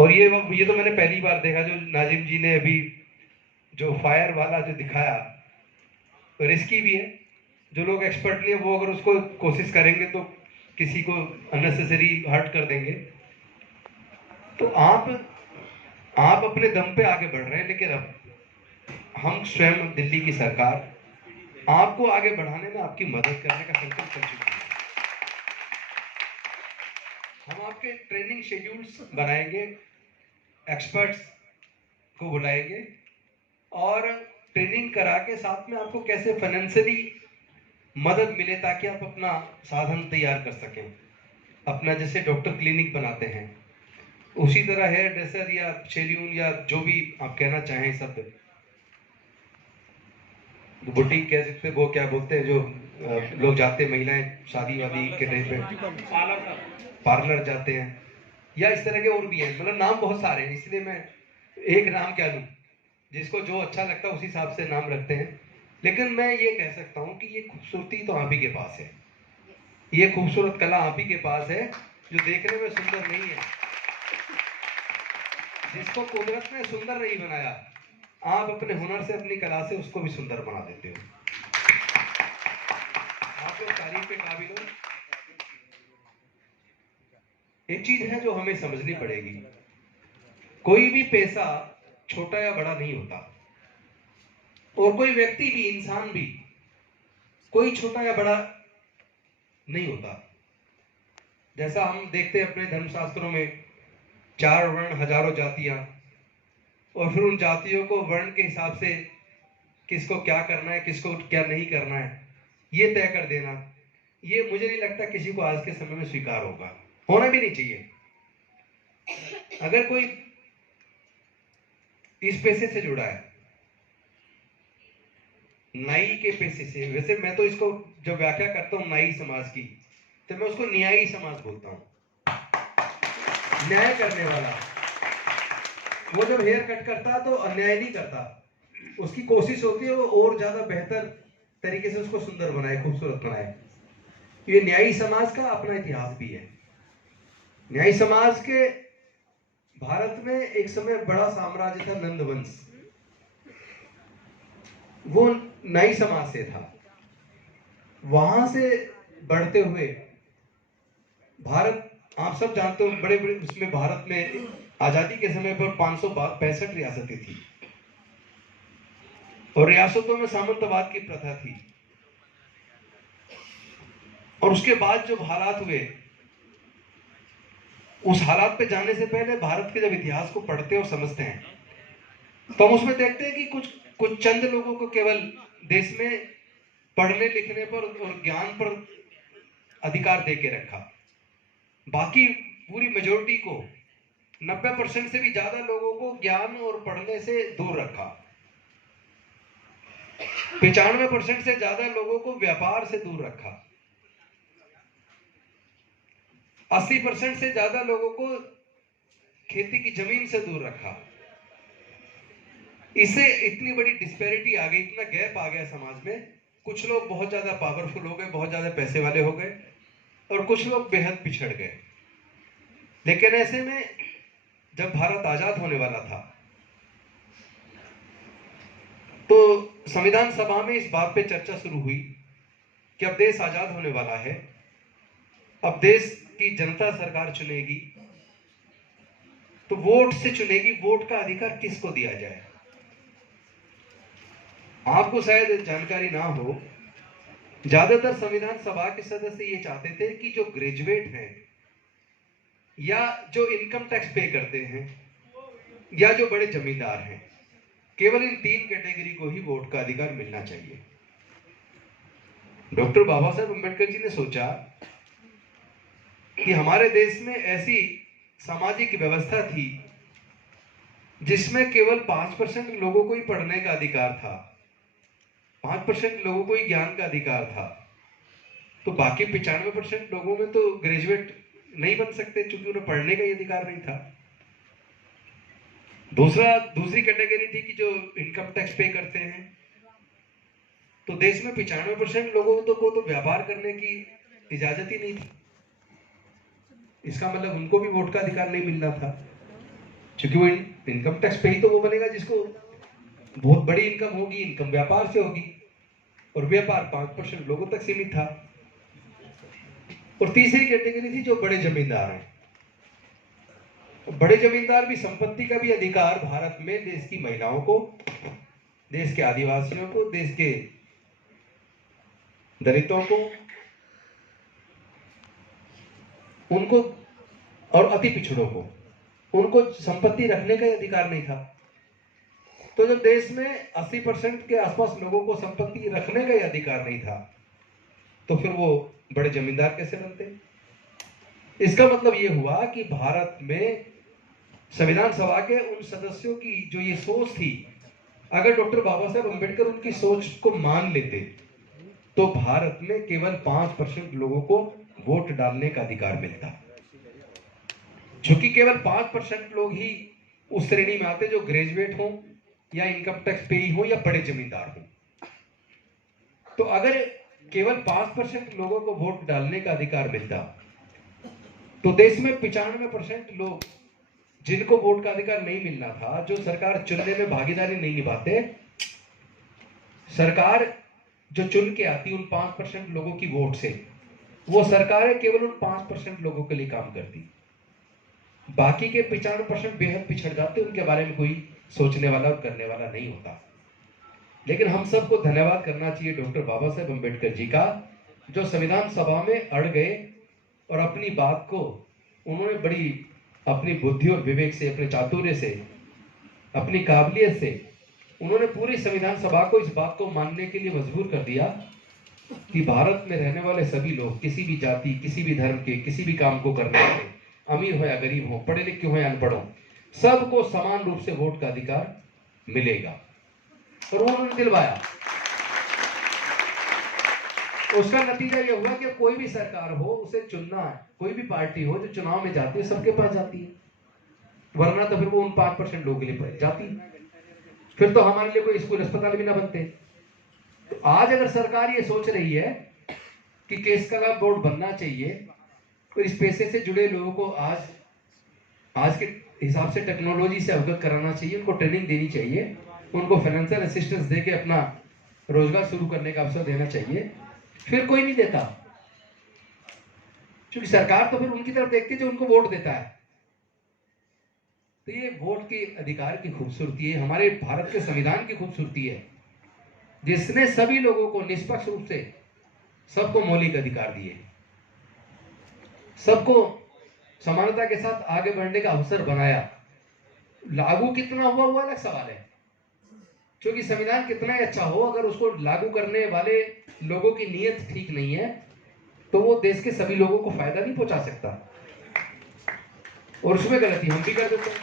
और ये तो मैंने पहली बार देखा, जो नाजिम जी ने अभी जो फायर वाला जो दिखाया, तो रिस्की भी है। जो लोग एक्सपर्टली है वो अगर उसको कोशिश करेंगे तो किसी को अननेसेसरी हर्ट कर देंगे। तो आप अपने दम पे आगे बढ़ रहे हैं, लेकिन अब हम स्वयं, दिल्ली की सरकार आपको आगे बढ़ाने में आपकी मदद करने का संकल्प कर चुकी है। हम आपके ट्रेनिंग शेड्यूल्स बनाएंगे, एक्सपर्ट्स को बुलाएंगे और ट्रेनिंग करा के साथ में आपको कैसे फाइनेंशियली मदद मिले ताकि आप अपना साधन तैयार कर सकें। अपना जैसे डॉक्टर क्लिनिक बनाते हैं, उसी तरह हेयर ड्रेसर या सैलून या जो भी आप कहना चाहें, सब बुटीक कह सकते हैं, वो क्या बोलते हैं जो लोग जाते हैं, महिलाएं शादी वादी के टाइम पे पार्लर जाते हैं, या इस तरह के और भी हैं। मतलब नाम बहुत सारे हैं, इसलिए मैं एक नाम क्या लूं, जिसको जो अच्छा लगता है उसी हिसाब से नाम रखते हैं। लेकिन मैं ये कह सकता हूं कि ये खूबसूरती तो आप ही के पास है, ये खूबसूरत कला आप ही के पास है, जो देखने में सुंदर नहीं है। जिसको कुदरत ने सुंदर नहीं बनाया, आप अपने हुनर से, अपनी कला से उसको भी सुंदर बना देते हो। आप लोग तारीफ के काबिल हो। एक चीज है जो हमें समझनी पड़ेगी, कोई भी पैसा छोटा या बड़ा नहीं होता, और कोई व्यक्ति भी, इंसान भी कोई छोटा या बड़ा नहीं होता। जैसा हम देखते हैं अपने धर्मशास्त्रों में, 4 वर्ण, हजारों जातियां, और फिर उन जातियों को वर्ण के हिसाब से किसको क्या करना है, किसको क्या नहीं करना है, ये तय कर देना, ये मुझे नहीं लगता किसी को आज के समय में स्वीकार होगा, होना भी नहीं चाहिए। अगर कोई इस पेशे से जुड़ा है, नाई के पेशे से, वैसे मैं तो इसको जब व्याख्या करता हूं नाई समाज की, तो मैं उसको न्यायी समाज बोलता हूं। न्याय करने वाला, वो जब हेयर कट करता है तो अन्याय नहीं करता, उसकी कोशिश होती है वो और ज्यादा बेहतर तरीके से उसको सुंदर बनाए, खूबसूरत बनाए। ये न्यायी समाज का अपना इतिहास भी है। न्यायी समाज के भारत में एक समय बड़ा साम्राज्य था, नंद वंश, वो न्यायी समाज से था। वहां से बढ़ते हुए भारत, आप सब जानते हो, बड़े बड़े उसमें भारत में आजादी के समय पर 565 रियासतें थी, और रियासतों में सामंतवाद की प्रथा थी। और उसके बाद जब हालात हुए, उस हालात पे जाने से पहले भारत के जब इतिहास को पढ़ते और समझते हैं, तो हम उसमें देखते हैं कि कुछ कुछ चंद लोगों को केवल देश में पढ़ने लिखने पर और ज्ञान पर अधिकार दे के रखा, बाकी पूरी मेजोरिटी को, 90% से भी ज्यादा लोगों को ज्ञान और पढ़ने से दूर रखा। 95% से ज्यादा लोगों को व्यापार से दूर रखा। 80% से ज्यादा लोगों को खेती की जमीन से दूर रखा। इससे इतनी बड़ी डिस्पैरिटी आ गई, इतना गैप आ गया समाज में। कुछ लोग बहुत ज्यादा पावरफुल हो गए, बहुत ज्यादा पैसे वाले हो गए, और कुछ लोग बेहद पिछड़ गए। लेकिन ऐसे में जब भारत आजाद होने वाला था, तो संविधान सभा में इस बात पे चर्चा शुरू हुई कि अब देश आजाद होने वाला है, अब देश की जनता सरकार चुनेगी, तो वोट से चुनेगी, वोट का अधिकार किसको दिया जाए। आपको शायद जानकारी ना हो, ज्यादातर संविधान सभा के सदस्य ये चाहते थे कि जो ग्रेजुएट हैं, या जो इनकम टैक्स पे करते हैं, या जो बड़े जमींदार हैं, केवल इन 3 कैटेगरी को ही वोट का अधिकार मिलना चाहिए। डॉक्टर बाबा साहब अम्बेडकर जी ने सोचा कि हमारे देश में ऐसी सामाजिक व्यवस्था थी जिसमें केवल 5% लोगों को ही पढ़ने का अधिकार था, 5% लोगों को ही ज्ञान का अधिकार था, तो बाकी 95% लोगों में तो ग्रेजुएट नहीं बन सकते, क्योंकि उन्हें पढ़ने का ही अधिकार नहीं था। दूसरी कैटेगरी थी कि जो इनकम टैक्स पे करते हैं, तो देश में 95% लोगों को तो व्यापार करने की इजाजत ही नहीं थी, इसका मतलब उनको भी वोट का अधिकार नहीं मिलना था। क्योंकि वो इनकम टैक्स पे ही तो वो बनेगा जिसको बहुत बड़ी इनकम होगी। इनकम व्यापार से होगी और व्यापार 5% लोगों तक सीमित था। और तीसरी कैटेगरी थी जो बड़े जमींदार हैं। बड़े जमींदार भी संपत्ति का भी अधिकार भारत में देश की महिलाओं को, देश के आदिवासियों को, देश के दलितों को, उनको और अति पिछड़ों को, उनको संपत्ति रखने का अधिकार नहीं था। तो जब देश में 80% के आसपास लोगों को संपत्ति रखने का अधिकार नहीं था, तो फिर वो बड़े जमींदार कैसे बनते? इसका मतलब ये हुआ कि भारत में संविधान सभा के उन सदस्यों की जो ये सोच थी, अगर डॉक्टर बाबा साहेब अम्बेडकर उनकी सोच को मान लेते तो भारत में केवल 5% लोगों को वोट डालने का अधिकार मिलता। क्योंकि केवल 5% लोग ही उस श्रेणी में आते जो ग्रेजुएट हो या इनकम टैक्स पेई हो या बड़े जमींदार हो। तो अगर केवल 5% लोगों को वोट डालने का अधिकार मिलता तो देश में 95% लोग जिनको वोट का अधिकार नहीं मिलना था, जो सरकार चुनने में भागीदारी नहीं निभाते, सरकार जो चुन के आती उन 5% लोगों की वोट से, वो सरकारें केवल उन 5% लोगों के लिए काम करती। बाकी के 95% बेहद पिछड़ जाते, उनके बारे में कोई सोचने वाला और करने वाला नहीं होता। लेकिन हम सबको धन्यवाद करना चाहिए डॉक्टर बाबा साहेब अम्बेडकर जी का, जो संविधान सभा में अड़ गए और अपनी बात को उन्होंने बड़ी अपनी बुद्धि और विवेक से, अपने चातुर्य से, अपनी काबिलियत से उन्होंने पूरी संविधान सभा को इस बात को मानने के लिए मजबूर कर दिया कि भारत में रहने वाले सभी लोग, किसी भी जाति, किसी भी धर्म के, किसी भी काम को करने वाले, अमीर हो या गरीब हो, पढ़े लिखे हो या अनपढ़ हो, सबको समान रूप से वोट का अधिकार मिलेगा। और वो उन्होंने दिलवाया। उसका नतीजा यह हुआ कि कोई भी सरकार हो, उसे चुनना है, कोई भी पार्टी हो जो चुनाव में जाती है, सबके पास जाती है, वरना तो फिर वो उन 5% लोगों के लिए जाती, फिर तो हमारे लिए कोई स्कूल अस्पताल भी ना बनते। तो आज अगर सरकार ये सोच रही है कि केस का बोर्ड बनना चाहिए, तो इस पैसे से जुड़े लोगों को आज के हिसाब से टेक्नोलॉजी से अवगत कराना चाहिए, उनको ट्रेनिंग देनी चाहिए, उनको फाइनेंशियल असिस्टेंस देके अपना रोजगार शुरू करने का अवसर देना चाहिए। फिर कोई नहीं देता, क्योंकि सरकार तो फिर उनकी तरफ देखती है जो उनको वोट देता है। तो ये वोट के अधिकार की खूबसूरती है, हमारे भारत के संविधान की खूबसूरती है, जिसने सभी लोगों को निष्पक्ष रूप से सबको मौलिक अधिकार दिए, सबको समानता के साथ आगे बढ़ने का अवसर बनाया। लागू कितना हुआ वो अलग सवाल है, क्योंकि संविधान कितना ही अच्छा हो, अगर उसको लागू करने वाले लोगों की नीयत ठीक नहीं है तो वो देश के सभी लोगों को फायदा नहीं पहुंचा सकता, और उसमें गलती हम भी कर देते हैं।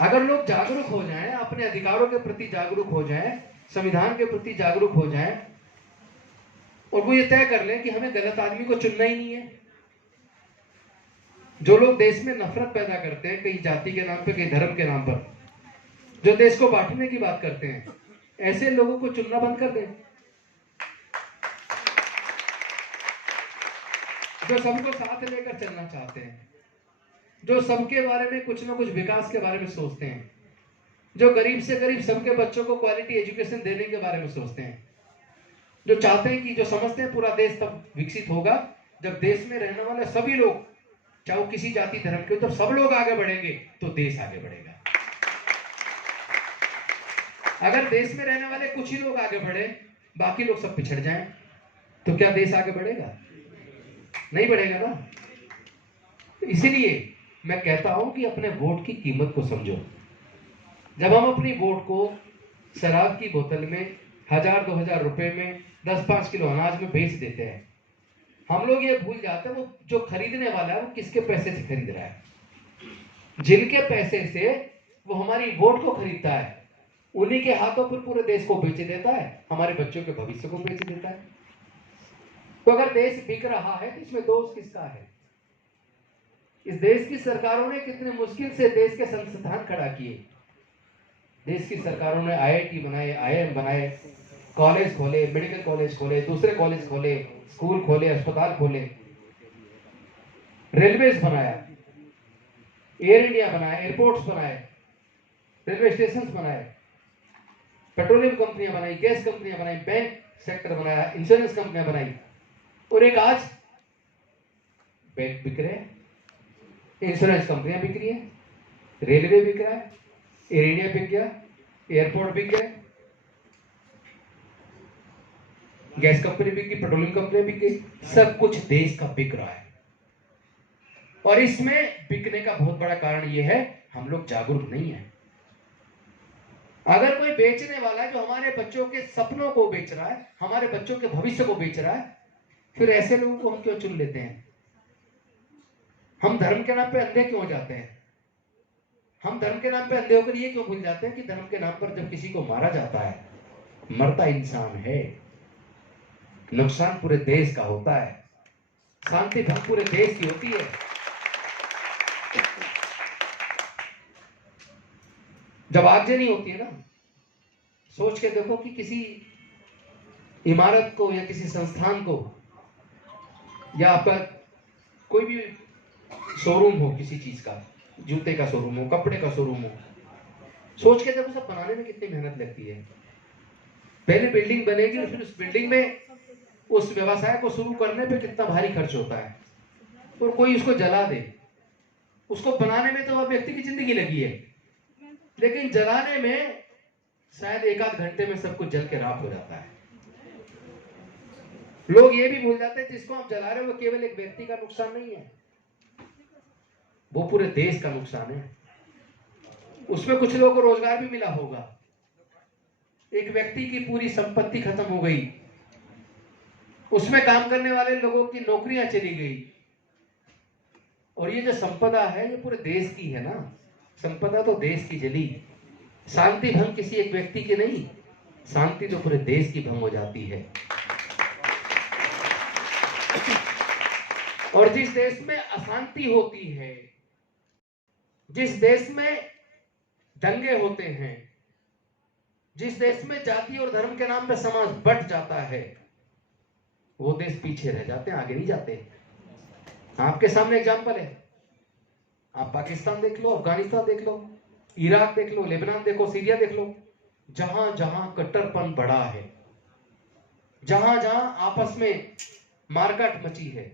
अगर लोग जागरूक हो जाएं, अपने अधिकारों के प्रति जागरूक हो जाएं, संविधान के प्रति जागरूक हो जाएं, और वो ये तय कर लें कि हमें गलत आदमी को चुनना ही नहीं है। जो लोग देश में नफरत पैदा करते हैं, कहीं जाति के नाम पे, कहीं धर्म के नाम पर, जो देश को बांटने की बात करते हैं, ऐसे लोगों को चुनना बंद कर दें। जो सबको साथ लेकर चलना चाहते हैं, जो सबके बारे में कुछ ना कुछ विकास के बारे में सोचते हैं, जो गरीब से गरीब सबके बच्चों को क्वालिटी एजुकेशन देने के बारे में सोचते हैं, जो चाहते हैं कि, जो समझते हैं पूरा देश तब विकसित होगा जब देश में रहने वाले सभी लोग, चाहे वो किसी जाति धर्म के, जब सब लोग आगे बढ़ेंगे तो देश आगे बढ़ेगा। अगर देश में रहने वाले कुछ ही लोग आगे बढ़े, बाकी लोग सब पिछड़ जाएं, तो क्या देश आगे बढ़ेगा? नहीं बढ़ेगा ना। इसीलिए मैं कहता हूं कि अपने वोट की कीमत को समझो। जब हम अपनी वोट को शराब की बोतल में 1000-2000 रुपए में 10-5 किलो अनाज में बेच देते हैं, हम लोग ये भूल जाते हैं वो जो खरीदने वाला है वो किसके पैसे से खरीद रहा है। जिनके पैसे से वो हमारी वोट को खरीदता है, उन्हीं के हाथों पर पूरे देश को बेच देता है, हमारे बच्चों के भविष्य को बेच देता है। तो अगर देश बिक रहा है तो इसमें दोष किसका है? इस देश की सरकारों ने कितने मुश्किल से देश के संस्थान खड़ा किए, देश की सरकारों ने IIT बनाए, IIM बनाए, कॉलेज खोले, मेडिकल कॉलेज खोले, दूसरे कॉलेज खोले, स्कूल खोले, अस्पताल खोले, रेलवेज बनाया, एयर इंडिया बनाए, एयरपोर्ट्स बनाए, रेलवे स्टेशन बनाए, पेट्रोलियम कंपनियां बनाई, गैस कंपनियां बनाई, बैंक सेक्टर बनाया, इंश्योरेंस कंपनियां बनाई, और एक आज बैंक बिक रहे हैं, इंश्योरेंस कंपनियां बिक रही है, रेलवे बिक रहा है, एयर इंडिया बिक गया, एयरपोर्ट बिक गए, गैस कंपनी बिक गई, पेट्रोलियम कंपनी बिक गई, सब कुछ देश का बिक रहा है। और इसमें बिकने का बहुत बड़ा कारण यह है, हम लोग जागरूक नहीं है। अगर कोई बेचने वाला है जो हमारे बच्चों के सपनों को बेच रहा है, हमारे बच्चों के भविष्य को बेच रहा है, फिर ऐसे लोगों को हम क्यों चुन लेते हैं? हम धर्म के नाम पे अंधे क्यों हो जाते हैं? हम धर्म के नाम पे अंधे होकर ये क्यों भूल जाते हैं कि धर्म के नाम पर जब किसी को मारा जाता है, मरता इंसान है, नुकसान पूरे देश का होता है, शांति भंग पूरे देश की होती है। जब आगजनी होती है ना, सोच के देखो कि किसी इमारत को या किसी संस्थान को या आपका कोई भी शोरूम हो, किसी चीज का, जूते का शोरूम हो, कपड़े का शोरूम हो, सोच के देखो सब बनाने में कितनी मेहनत लगती है। पहले बिल्डिंग बनेगी और फिर उस बिल्डिंग में उस व्यवसाय को शुरू करने पे कितना भारी खर्च होता है, और कोई उसको जला दे। उसको बनाने में तो वह व्यक्ति की जिंदगी लगी है, लेकिन जलाने में शायद एक आध घंटे में सब कुछ जल के राख हो जाता है। लोग ये भी भूल जाते हैं जिसको आप जला रहे हो वो केवल एक व्यक्ति का नुकसान नहीं है, वो पूरे देश का नुकसान है। उसमें कुछ लोगों को रोजगार भी मिला होगा, एक व्यक्ति की पूरी संपत्ति खत्म हो गई, उसमें काम करने वाले लोगों की नौकरियां चली गई, और ये जो संपदा है ये पूरे देश की है ना। संपदा तो देश की जली, शांति भंग किसी एक व्यक्ति की नहीं, शांति तो पूरे देश की भंग हो जाती है। और जिस देश में अशांति होती है, जिस देश में दंगे होते हैं, जिस देश में जाति और धर्म के नाम पर समाज बंट जाता है, वो देश पीछे रह जाते हैं, आगे नहीं जाते। आपके सामने एग्जाम्पल है, आप पाकिस्तान देख लो, अफगानिस्तान देख लो, इराक देख लो, लेबनान देखो, सीरिया देख लो, जहां जहां कट्टरपन बढ़ा है, जहां जहां आपस में मारकाट मची है,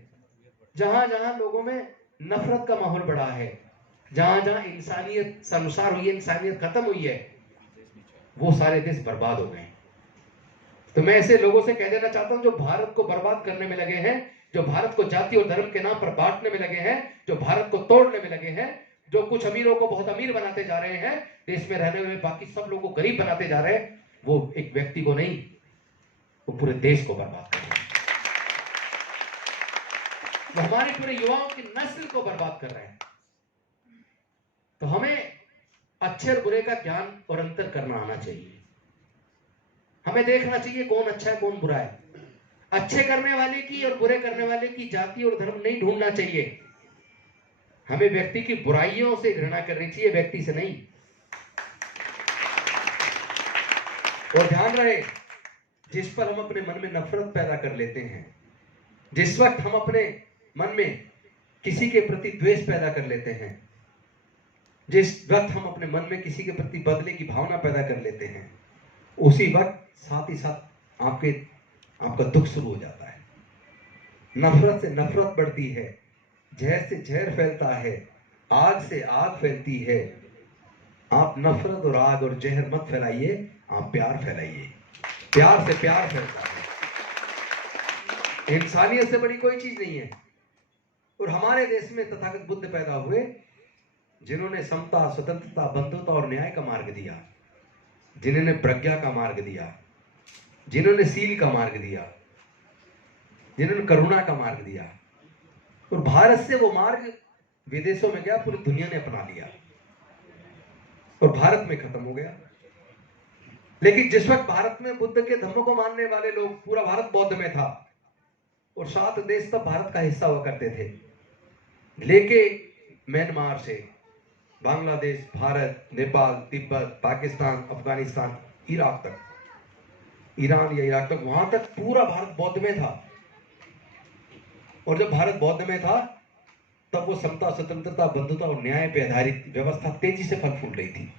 जहां जहां लोगों में नफरत का माहौल बढ़ा है, जहां जहां इंसानियत संसार हुई है, इंसानियत खत्म हुई है, वो सारे देश बर्बाद हो गए। तो मैं ऐसे लोगों से कह देना चाहता हूं जो भारत को बर्बाद करने में लगे हैं, जो भारत को जाति और धर्म के नाम पर बांटने में लगे हैं, जो भारत को तोड़ने में लगे हैं, जो कुछ अमीरों को बहुत अमीर बनाते जा रहे हैं, देश में रहने वाले बाकी सब लोगों को गरीब बनाते जा रहे हैं, वो एक व्यक्ति को नहीं, वो पूरे देश को बर्बाद कर रहे हैं। वो हमारे पूरे युवाओं की नस्ल को बर्बाद कर रहे हैं। तो हमें अच्छे और बुरे का ज्ञान और अंतर करना आना चाहिए। हमें देखना चाहिए कौन अच्छा है कौन बुरा है। अच्छे करने वाले की और बुरे करने वाले की जाति और धर्म नहीं ढूंढना चाहिए। हमें व्यक्ति की बुराइयों से घृणा करनी चाहिए, व्यक्ति से नहीं। और ध्यान रहे, जिस पर हम अपने मन में नफरत पैदा कर लेते हैं, जिस वक्त हम अपने मन में किसी के प्रति द्वेष पैदा कर लेते हैं, जिस वक्त हम अपने मन में किसी के प्रति बदले की भावना पैदा कर लेते हैं, उसी वक्त साथ ही साथ आपका दुख शुरू हो जाता है। नफरत से नफरत बढ़ती है, जहर से जहर फैलता है, आग से आग फैलती है। आप नफरत और आग और जहर मत फैलाइए, आप प्यार फैलाइए। प्यार से प्यार फैलता है। इंसानियत से बड़ी कोई चीज नहीं है। और हमारे देश में तथागत बुद्ध पैदा हुए, जिन्होंने समता, स्वतंत्रता, बंधुता और न्याय का मार्ग दिया, जिन्होंने प्रज्ञा का मार्ग दिया, जिन्होंने सील का मार्ग दिया, जिन्होंने करुणा का मार्ग दिया। और भारत से वो मार्ग विदेशों में गया, पूरी दुनिया ने अपना लिया और भारत में खत्म हो गया। लेकिन जिस वक्त भारत में बुद्ध के धम्म को मानने वाले लोग, पूरा भारत बौद्ध में था और 7 देश तब भारत का हिस्सा हुआ करते थे, लेके म्यांमार से बांग्लादेश, भारत, नेपाल, तिब्बत, पाकिस्तान, अफगानिस्तान, इराक तक, ईरान या इराक तक, वहां तक पूरा भारत बौद्ध में था। और जब भारत बौद्ध में था तब वो समता, स्वतंत्रता, बंधुता और न्याय पे आधारित व्यवस्था तेजी से फल फूल रही थी।